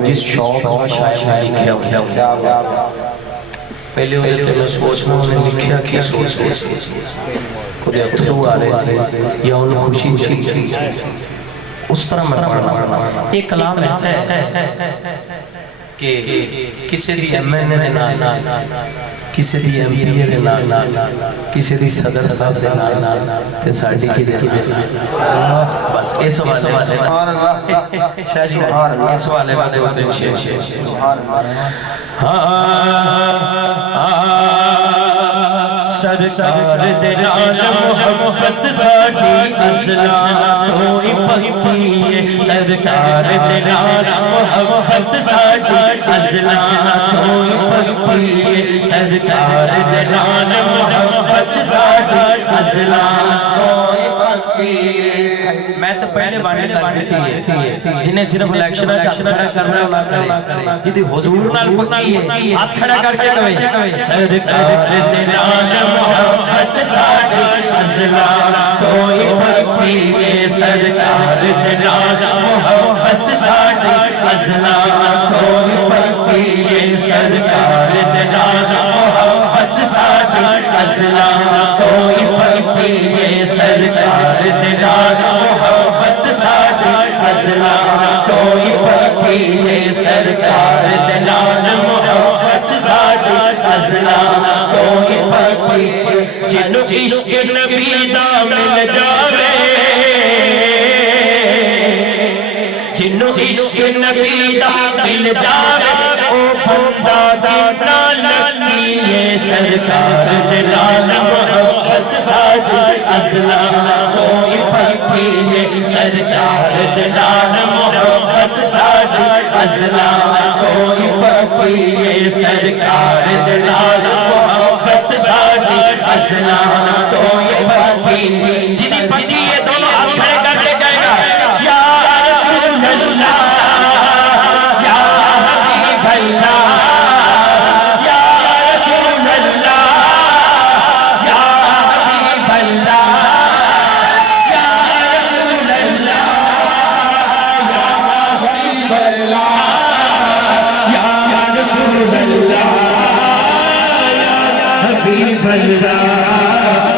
جس شوق کا شاعر نے لکھیا ہوتا پہلے ہوتے تھے میں سوچنا انہیں لکھیا کی سوچ خود اتھرو آ رہے سے یا انہیں خوشی چلی اس طرح میں پڑھنا ایک کلام ایسا ہے کہ کسی دی ایم این اے نانا کسی دی ایم پی اے نانا کسی دی صدر صاحب سے نانا تے ساڑھی کی دے نانا بس اس والے شاہ جی اس والے ہوتے ہیں سرکار دلال محبت ساڑھی ازلان توئی پکیے سرکار دلال محبت ساڑھی ازلان توئی پکیے سرکار دلال محبت ساڑھی ازلان توئی پکیے میں تو پہلے بانے کر دیتی ہے جنہیں صرف الیکشنہ کھڑا کرنا کرے جدی حضور نال پکیے ہاتھ کھڑا کر کے کوئی سرکار دلال محبت ساڑھی ازلان توئی پکیے سرکار دلال محبت ساڑھی ازلان توئی پکیے سرکار دلال محبت ساڑھی ازلان توئی پکیے سرکار دلال محبت ساڑھی ازلان توئی پکیے سرکار دلال محبت ساڑھی ازلان توئی پکیے جنو عشق نبی دا مل جاوے جنو عشق نبی دا مل جاوے او بھندا دینا لگیے سرکار دلال محبت ساڑھی ازلان توئی پکیے سرکار دلال محبت ساڑھی ازلان توئی پکیے سرکار دلال محبت ساڑھی ازلان توئی پکیے جنی پکیے دونوں ہاتھ کھڑے کر کے کہے گا یا رسول اللہ یا حبیب اللہ یا رسول اللہ یا حبیب اللہ یا رسول اللہ یا حبیب اللہ یا رسول اللہ حبیب اللہ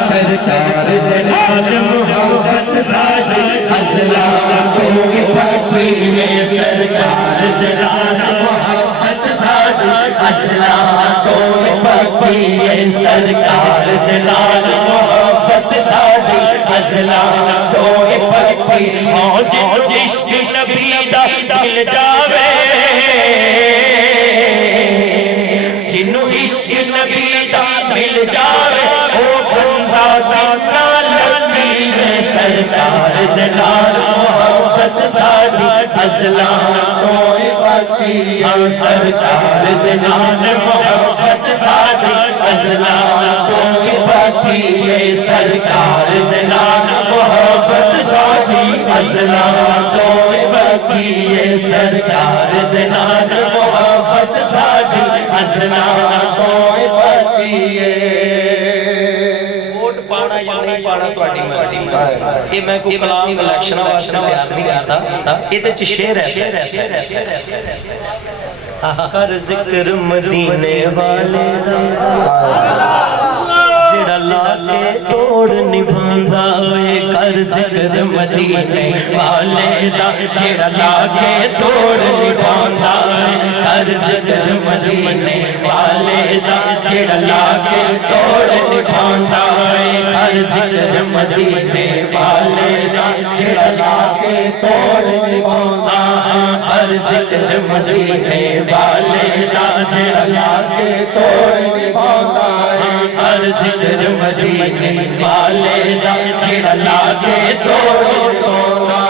سرکار دلال محبت ساڑھی ازلان توئی پکیے سرکار دلال محبت ساڑھی ازلان توئی پکیے سرکار دلال محبت ساڑھی ازلان توئی پکیے جنو عشق نبی دا مل جاوے جنو عشق نبی دا مل جاوے او بھندا دینا لگیے سرکار دلال محبت ساڑھی ازلان توئی پکیے سرکار دلال محبت ساڑھی ازلان توئی پکیے سرکار دلال محبت ساڑھی ازلان توئی پکیے سرکار دلال محبت ساڑھی ازلان توئی پکیے ووٹ پانا یا نہیں پانا تو اٹھی مرضی یہ میں کو کلام الیکشنہ واسطے بیان نہیں آتا یہ تے شعر ہے کر ذکر مدینے والے دا جڑا لا کے توڑ نبھاندا ہوئے کر ذکر مدینے والے دا جڑا لا کے توڑ نبھاندا ہوئے کر ذکر مدینے والے دا جڑا لا کے توڑ نبھاندا ہوئے کر ذکر مدینے والے دا جڑا لا کے توڑ نبھاندا ہر ذکر مدینے والے دا جڑا لا کے توڑ نبھاندا ہر ذکر مدینے والے دا جڑا لا کے توڑ نبھاندا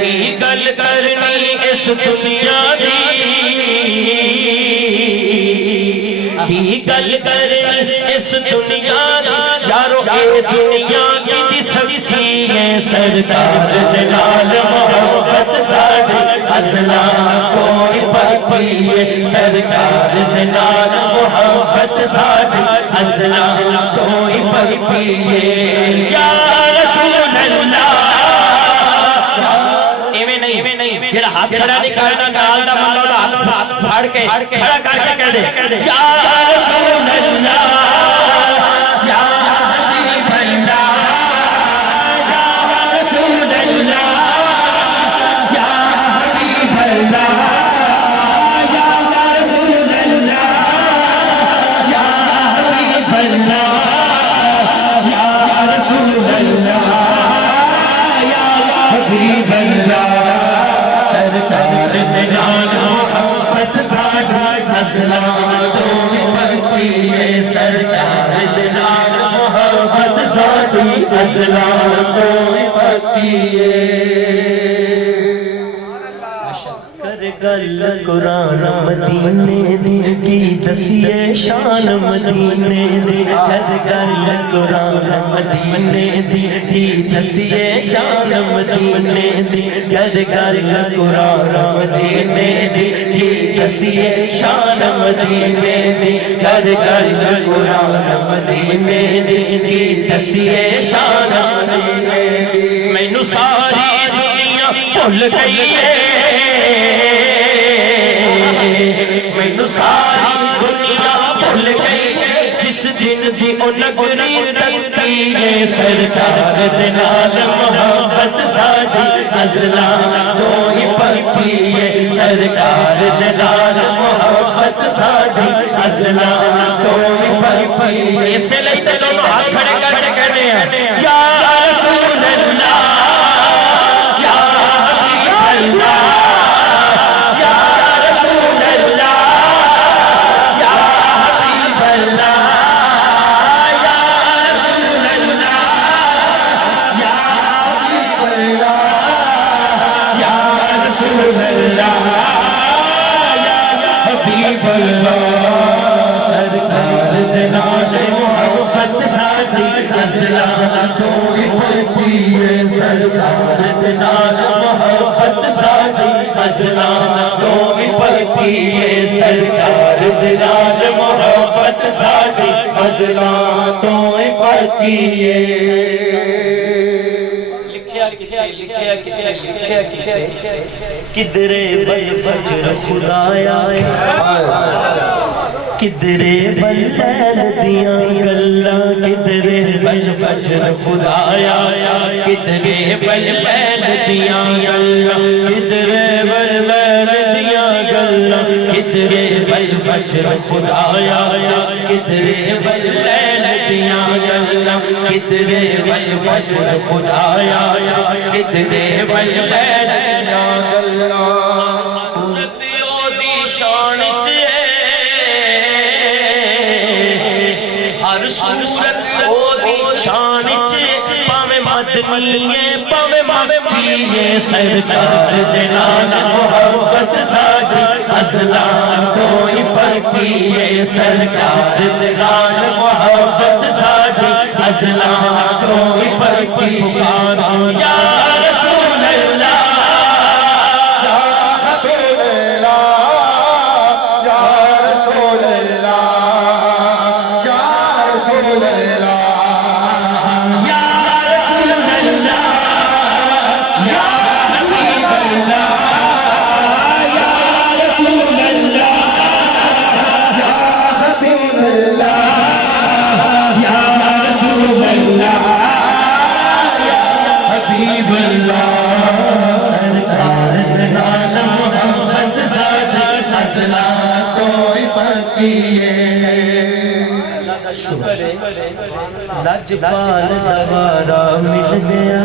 کی گل کرنی اس دنیا دی کی گل کرنی اس دنیا دی یارو اے دنیا کی سبسی ہے سرکار دلال محبت ساڑھی ازلان توئی پکیے سرکار دلال محبت ساڑھی ازلان توئی پکیے یا رسول اللہ ایویں نہیں جڑا ہاتھ کھڑا نہیں کرنا نال دا منو دا پھاڑ کے کھڑا کر کے کہہ دے یا رسول اللہ یا حبیب اللہ یا رسول اللہ یا حبیب اللہ یا رسول اللہ یا حبیب اللہ یا رسول اللہ یا حبیب اللہ سرکار دلال محبت ساز اسلام تو پڑتی ہے سرکار دلال محبت ساز اسلام تو پڑتی ہے کر گل قرآن مدینے دی کی دسیے شان مدینے دی کر گل قرآن مدینے دی کی دسیے شان مدینے دی کر گل قرآن مدینے دی کی دسیے شان مدینے دی کر گل قرآن مدینے دی کی دسیے شان مدینے دی مینوں ساری دنیا بھول گئی ہے مینوں ساری دنیا بھول گئی جس دن دی او نگری تکتی ہے سرکار دے نال محبت سازی اسلام تو ہی پکی ہے سرکار دے نال محبت سازی اسلام تو ہی پکی ہے اس لیے سے دونوں ہاتھ کھڑے کر کے کہنے ہیں یا رسول اللہ یا حبیب اللہ سرکار دلال محبت سازی اسلام تو پڑتی ہے سرکار دلال محبت سازی اسلام تو پڑتی ہے سرکار دلال محبت سازی اسلام تو پڑتی ہے کدرے بل فجر خدایا کدرے بل لیل دیاں گلاں کدرے بل فجر خدایا کدرے بل لیل دیاں گلاں کدرے بل لیل دیاں گلاں کدرے بل فجر خدایا کدرے بل لیل دیاں گلاں کدرے بل فجر خدایا کدرے بل لیل دیاں گلاں صورت او دی شان چ ہر صورت او دی شان چ پاویں مدنی ہے پاویں مکی ہے سرکار دے نال محبت سازی اسلام تو ہی پکی ہے سرکار دے نال محبت سازی اسلام تو ہی پکی پکارا یا رسول اللہ یا رسول اللہ یا رسول اللہ یا رسول اللہ یا رسول اللہ یا حبیب اللہ یا رسول اللہ یا حبیب اللہ یا رسول اللہ یا حبیب اللہ سرکار دلال محبت سازی اسلام تو پکی ہے لجپال دوارا مل گیا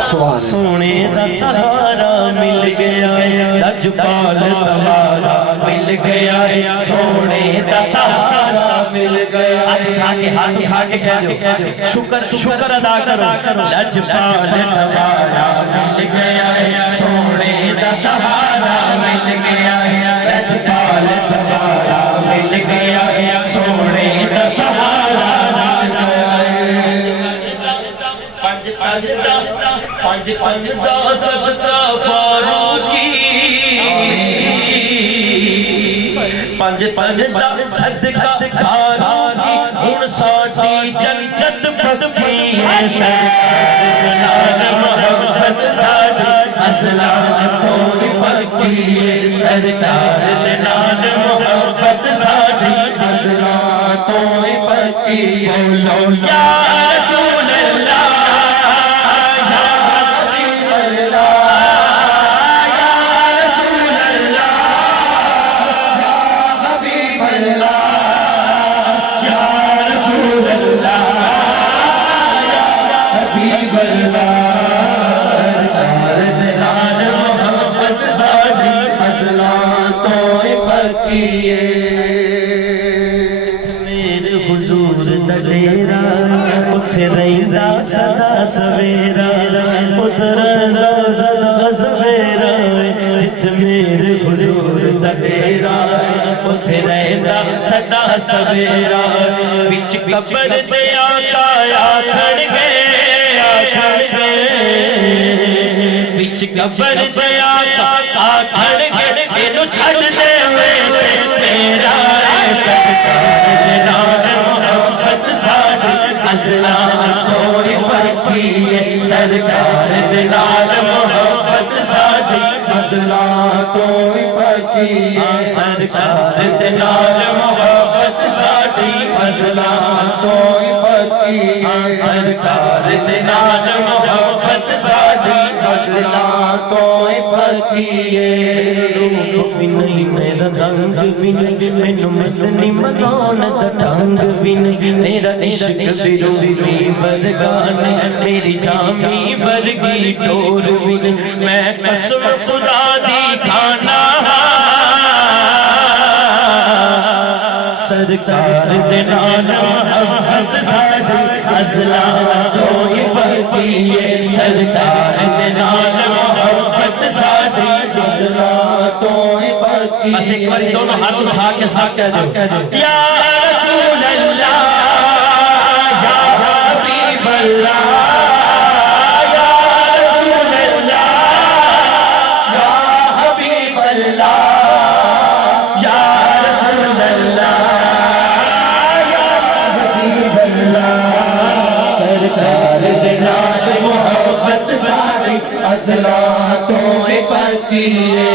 سونے دا سہارا مل گیا لجپال دوارا مل گیا سونے دا سہارا مل گیا ہاتھ اٹھا کے کہہ دو شکر ادا کرو لجپال دوارا مل گیا سونے دا سہارا مل گیا لجپال دوارا مل گیا سونے دا سہارا مل گیا پنج دا صدقہ فاروقی پنج دا صدقہ فاروقی ہن ساڈی جنت پکی ہے سرکار دے نال محبت سازی اسلام تو پکی پکیے سرکار دے نال محبت ساڈی فضلاں تو پکیے بولو یا رسول اللہ یا حبیب اللہ یا رسول اللہ یا حبیب اللہ یا رسول اللہ یا حبیب اللہ سرکار دے نال محبت ساڈی فضلاں تو پکیے میرے حضور دا ڈیرا اتھے رہندا سدا سویرا اتھے رہندا سدا سویرا جتھے میرے حضور دا ڈیرا اتھے رہندا سدا سویرا وچ قبر دے آقا آکھن گے وچ قبر دے آقا آکھن گے اینو چھڈ دے وے تیرا سرکار دے نال محبت ساڈی فضلاں تو پکیے سرکار دے نال محبت ساڈی فضلاں تو پکیے سرکار دے نال محبت ساڈی فضلاں تو پکیے سرکار دے نال محبت ساڈی فضلاں تو پکیے روپ بھی نہیں میرا رنگ بھی نہیں مینوں مدنی مناون دا ڈھنگ بھی نہیں میرا عشق بھی روحی برگان میری جامی ورگی ٹور بھی نہیں میں قسم خدا دی کھانا سرکار دے نال محبت ساڈی فضلاں تو پکیے سرکار دے نال محبت ساڈی فضلاں تو پکیے بس ایک بار دونوں ہاتھ اٹھا کے ساتھ کہہ دو یا رسول اللہ یا حبیب اللہ یا رسول اللہ یا حبیب اللہ یا رسول اللہ یا حبیب اللہ سرکار دے نال محبت ساڈی فضلاں تو پکیے